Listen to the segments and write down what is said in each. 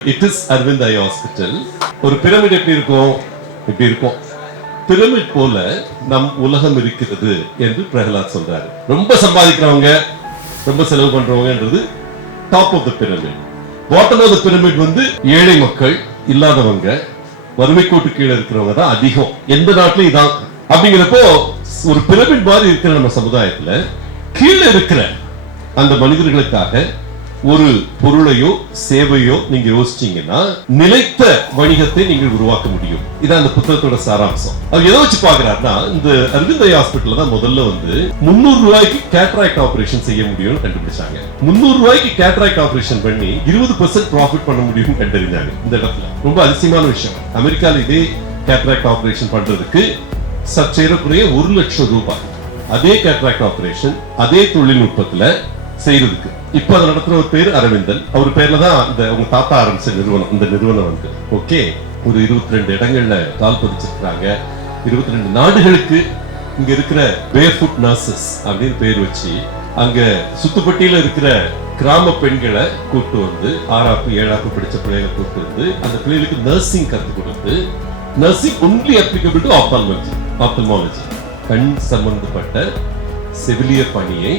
It is Arvind Eye Hospital. ஒரு pyramid எப்படி இருக்கும்? இப்படி இருக்கும். பிரமிட் போல நம் உலகம் இருக்கிறது என்று பிரகலாத் சொல்றாரு. ரொம்ப சம்பாதிக்கிறவங்க, ரொம்ப செலவு பண்றவங்கன்றது top of the pyramid. Bottom of the pyramid வந்து ஏழை மக்கள், இல்லாதவங்க, வறுமை கோட்டு கீழே இருக்கிறவங்க தான் அதிகம். எந்த நாட்டிலும் இதான். அப்படிங்கிறப்போ ஒரு பிரமிட் மாதிரி இருக்கிற நம்ம சமுதாயத்துல கீழே இருக்கிற அந்த மனிதர்களுக்காக ஒரு பொருளையோ சேவையோ நீங்க யோசிச்சீங்கன்னா நிலைத்த வணிகத்தை நீங்கள் உருவாக்க முடியும். இதான் அந்த புத்தகத்தோட சாராம்சம். அவர் எதை வச்சு பாக்குறாருன்னா, இந்த அரவிந்த் ஐ ஹாஸ்பிட்டல்ல தான் முதல்ல வந்து 300 ரூபாய்க்கு கேட்ராக்ட் ஆபரேஷன் செய்ய முடியும்னு கண்டுபிடிச்சாங்க. 300 ரூபாய்க்கு கேட்ராக்ட் ஆபரேஷன் பண்ணி 20% ப்ராஃபிட் பண்ண முடியும் கண்டறிஞ்சாங்க. இந்த இடத்துல ரொம்ப அதிசயமான விஷயம். அமெரிக்கால இதே கேட்ராக்ட் ஆபரேஷன் பண்றதுக்கு சற்றேறக்குறைய 1 லட்சம் ரூபாய். அதே கேட்ராக்ட் ஆபரேஷன் அதே தொழில்நுட்பத்துல செய்யறதுக்கு இப்ப அதை நடத்துற ஒரு பேர் அரவிந்தன். அவர் பேர்ல தான் இந்த உங்க தாத்தா ஆரம்பிச்ச நிறுவனம். இந்த நிறுவனம் வந்து ஓகே ஒரு 22 இடங்கள்ல கால் பதிச்சிருக்காங்க. 22 நாடுகளுக்கு இங்க இருக்கிற பேர்ஃபுட் நர்சஸ் அப்படின்னு பேர் வச்சு அங்க சுத்துப்பட்டியில இருக்கிற கிராம பெண்களை கூட்டு வந்து 6ஆப்பு 7ஆப்பு படிச்ச பிள்ளைகளை கூட்டு வந்து அந்த பிள்ளைகளுக்கு நர்சிங் கத்து கொடுத்து, nursing only applicable to ophthalmology, கண் சம்பந்தப்பட்ட செவிலியர் பணியை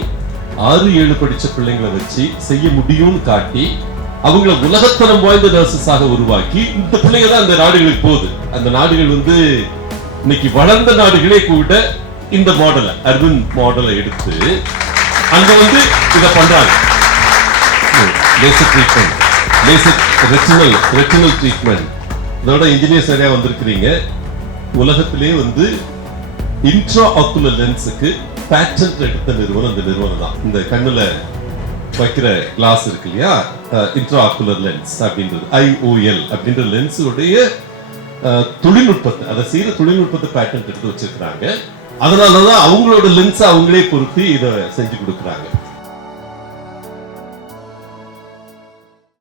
6-7 படிச்ச பிள்ளைங்களை வச்சு செய்ய முடியும்னு காட்டி அவங்கள உலகத்தரம் வாய்ந்த நர்சஸாக உருவாக்கி இந்த பிள்ளைங்க தான் அந்த நாடுகளுக்கு போகுது. அந்த நாடுகள் வந்து இன்னைக்கு வளர்ந்த நாடுகளே கூட இந்த மாடலை, அரவிந்த் மாடலை எடுத்து அங்க வந்து இத பண்றாங்க. Laser treatment, laser retinal treatment. இதோட இன்ஜினியர்ஸ் நிறைய வந்திருக்கிறீங்க. உலகத்திலே வந்து இன்ட்ரா ஆக்குலர் லென்ஸுக்கு பேட்டன்ட் எடுத்த நிறுவனம் இந்த நிறுவனம் தான். இந்த கண்ணுல வைக்கிற கிளாஸ் இருக்கு இல்லையா, இன்ட்ரா ஆக்குலர் லென்ஸ் அப்படின்றது, IOL அப்படின்ற லென்ஸுடைய தொழில்நுட்பத்தை, அதை செய்யற தொழில்நுட்பத்தை பேட்டன்ட் எடுத்து வச்சிருக்கிறாங்க. அதனாலதான் அவங்களோட லென்ஸை அவங்களே பொருத்தி இதை செஞ்சு கொடுக்குறாங்க.